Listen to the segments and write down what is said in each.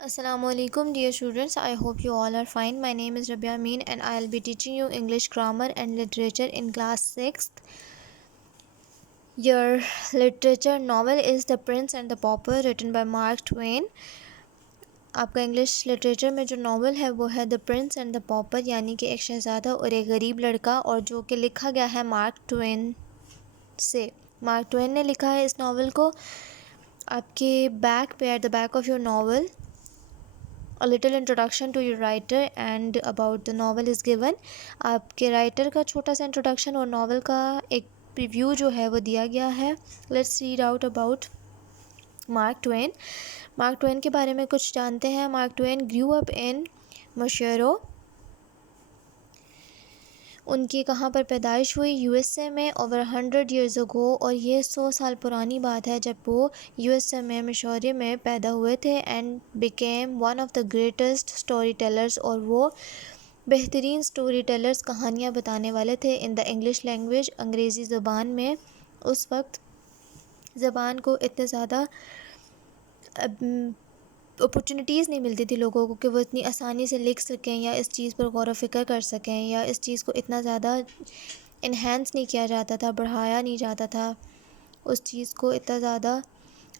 Assalamu alaikum dear students. I hope you all are fine. My name is Rabia Amin and I'll be teaching you English grammar and literature in class 6th. Your literature novel is The Prince and the Pauper written by Mark Twain. आपका English literature में जो novel है वो है the prince and the pauper, यानी कि एक शहज़ादा और एक गरीब लड़का, और जो कि लिखा गया है मार्क ट्वेन से। मार्क ट्वेन ने लिखा है इस नावल को। आपके बैक पे at the back of your novel A little introduction to your writer and about the novel is given. आपके राइटर का छोटा सा इंट्रोडक्शन और नावल का एक प्रीव्यू जो है वो दिया गया है। Let's read out about Mark Twain. Mark Twain के बारे में कुछ जानते हैं। Mark Twain grew up in Missouri. उनकी कहाँ पर पैदाइश हुई? यूएसए में ओवर 100 ईयर्स अगो, और ये 100 साल पुरानी बात है जब वो यूएसए में मिशोरी में पैदा हुए थे। And became one of the greatest story tellers, और वो बेहतरीन स्टोरी टेलर्स, कहानियाँ बताने वाले थे इन द इंग्लिश लैंग्वेज, अंग्रेज़ी ज़बान में। उस वक्त ज़बान को इतने ज़्यादा अपॉर्चुनिटीज़ नहीं मिलती थी लोगों को कि वो इतनी आसानी से लिख सकें या इस चीज़ पर गौर व फ़िक्र कर सकें, या इस चीज़ को इतना ज़्यादा इन्हेंस नहीं किया जाता था, बढ़ाया नहीं जाता था। उस चीज़ को इतना ज़्यादा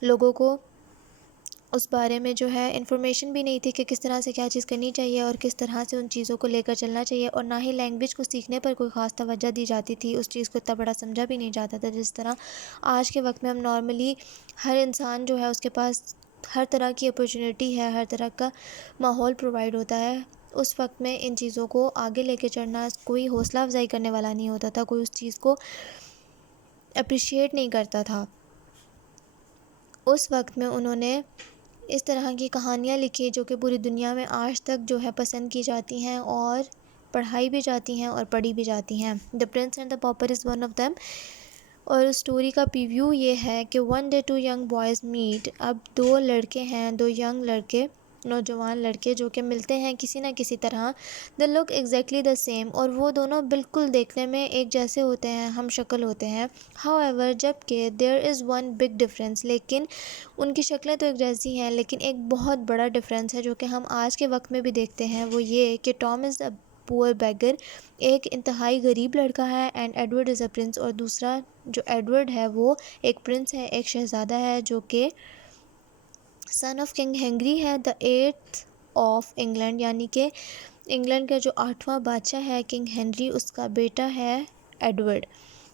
लोगों को उस बारे में जो है इंफॉर्मेशन भी नहीं थी कि किस तरह से क्या चीज़ करनी चाहिए और किस तरह से उन चीज़ों को लेकर चलना चाहिए, और ना ही लैंग्वेज को सीखने पर कोई ख़ास तवज्जो दी जाती थी। उस चीज़ को इतना बड़ा समझा भी नहीं जाता था जिस तरह आज के वक्त में हम नॉर्मली हर इंसान जो है उसके पास हर तरह की अपॉर्चुनिटी है, हर तरह का माहौल प्रोवाइड होता है। उस वक्त में इन चीज़ों को आगे लेके चढ़ना कोई हौसला अफजाई करने वाला नहीं होता था, कोई उस चीज़ को अप्रिशिएट नहीं करता था। उस वक्त में उन्होंने इस तरह की कहानियाँ लिखी जो कि पूरी दुनिया में आज तक जो है पसंद की जाती हैं और पढ़ाई भी जाती हैं और पढ़ी भी जाती हैं। The prince and the pauper is one of them. और स्टोरी का प्रीव्यू ये है कि one day two young boys meet. अब दो लड़के हैं, दो यंग लड़के, नौजवान लड़के जो कि मिलते हैं किसी न किसी तरह। The look exactly the same, और वो दोनों बिल्कुल देखने में एक जैसे होते हैं, हम शक्ल होते हैं। हाउएवर, जबकि there is one big difference, लेकिन उनकी शक्लें तो एक जैसी हैं लेकिन एक बहुत बड़ा डिफरेंस है जो कि हम आज के वक्त में भी देखते हैं। वो ये कि Tom is a poor beggar, एक इंतहाई गरीब लड़का है, and Edward is a prince, और दूसरा जो एडवर्ड है वो एक प्रिंस है, एक शहज़ादा है जो कि सन ऑफ किंग हेनरी है, द 8th ऑफ इंग्लैंड, यानी कि इंग्लैंड का जो 8वां बादशाह है किंग हेनरी, उसका बेटा है एडवर्ड।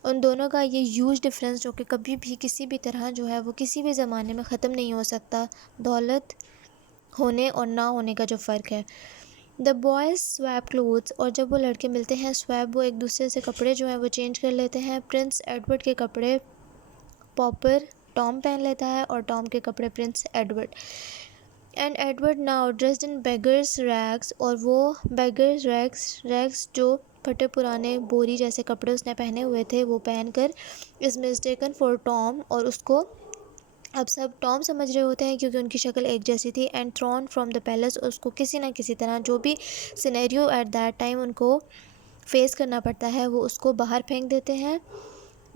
उन दोनों का ये ह्यूज डिफरेंस जो कि कभी भी किसी भी तरह जो है वो किसी भी ज़माने में ख़त्म नहीं हो सकता, दौलत होने और ना होने का जो फ़र्क है। द बॉयज़ स्वैप क्लोथ्स, और जब वो लड़के मिलते हैं स्वैप, वो एक दूसरे से कपड़े जो हैं वो चेंज कर लेते हैं। प्रिंस एडवर्ड के कपड़े पॉपर टॉम पहन लेता है और टॉम के कपड़े Prince Edward. And Edward now dressed in beggars rags, और वो बेगर्स रैग्स जो फटे पुराने बोरी जैसे कपड़े उसने पहने हुए थे वो पहनकर इज़ मिस्टेकन फॉर टॉम, और उसको अब सब टॉम समझ रहे होते हैं क्योंकि उनकी शक्ल एक जैसी थी। And thrown from the palace, उसको किसी न किसी तरह जो भी सिनेरियो एट दैट टाइम उनको फेस करना पड़ता है वो उसको बाहर फेंक देते हैं।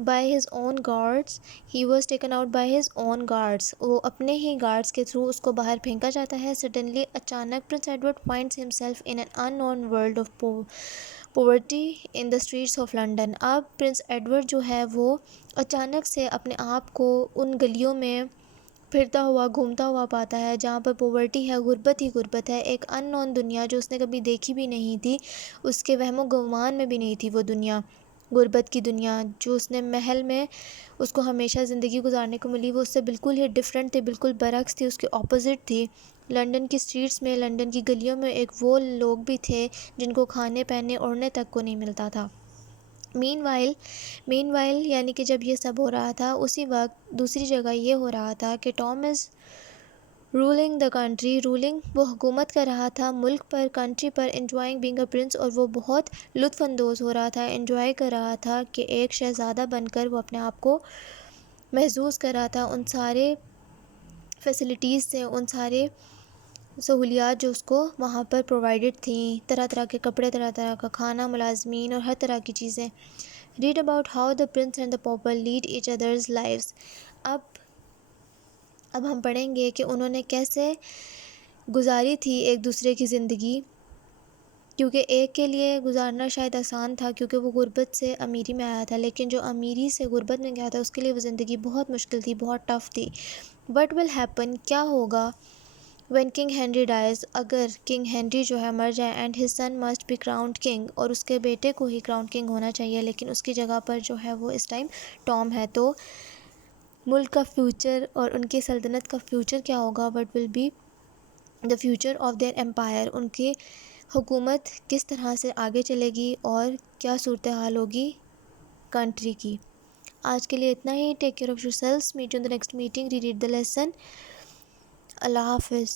By his own guards, he was taken out by his own guards, वो अपने ही गार्ड्स के थ्रू उसको बाहर फेंका जाता है। सडनली, अचानक, Prince Edward finds himself in an unknown world of poverty in the streets of London. अब प्रिंस एडवर्ड जो है वो अचानक से अपने आप को उन गलियों में फिरता हुआ घूमता हुआ पाता है जहाँ पर पॉवर्टी है, गुर्बत ही गुर्बत है, एक अननोन दुनिया जो उसने कभी देखी भी नहीं थी, उसके वहमो गुमान में भी नहीं थी वो दुनिया, गुर्बत की दुनिया जो उसने महल में उसको हमेशा ज़िंदगी गुजारने को मिली, वो उससे बिल्कुल ही डिफरेंट थी, बिल्कुल बरक्स थी, उसके ऑपोजिट थी। लंदन की स्ट्रीट्स में, लंदन की गलियों में एक वो लोग भी थे जिनको खाने पहनने ओढ़ने तक को नहीं मिलता था। मीनवाइल यानी कि जब ये सब हो रहा था उसी वक्त दूसरी जगह ये हो रहा था कि Tom is ruling the country, ruling वो हुकूमत कर रहा था मुल्क पर, कंट्री पर, एंजॉइंग बीइंग अ प्रिंस, और वो बहुत लुत्फ़अंदोज़ हो रहा था, एंजॉय कर रहा था कि एक शहज़ादा बनकर वो अपने आप को महसूस कर रहा था उन सारे फैसिलिटीज़ से, उन सारे सहूलियात जो उसको वहाँ पर प्रोवाइडेड थी, तरह तरह के कपड़े, तरह तरह का खाना, मुलाजमीन और हर तरह की चीज़ें। Read about how the prince and the pauper lead each others lives. अब हम पढ़ेंगे कि उन्होंने कैसे گزاری تھی ایک دوسرے کی زندگی، کیونکہ ایک کے لیے گزارنا شاید آسان تھا کیونکہ وہ غربت سے امیری میں آیا تھا، لیکن جو امیری سے غربت میں گیا تھا اس کے لیے وہ زندگی بہت مشکل تھی، بہت ٹف تھی۔ وٹ ول ہیپن، کیا ہوگا وین کنگ ہنری ڈائز، اگر کنگ ہنری جو ہے مر جائے، and his son must be crowned king, اور اس کے بیٹے کو ہی کراؤنڈ کنگ ہونا چاہیے، لیکن اس کی جگہ پر جو ہے وہ اس ٹائم ٹام ہے، تو ملک کا فیوچر اور ان کی سلطنت کا فیوچر کیا ہوگا؟ What will be the future of their empire, ان کی حکومت کس طرح سے آگے چلے گی اور کیا صورتحال ہوگی کنٹری کی۔ آج کے لیے اتنا ہی۔ Take care of your selves, meet you in the next meeting, reread the lesson. اللہ حافظ۔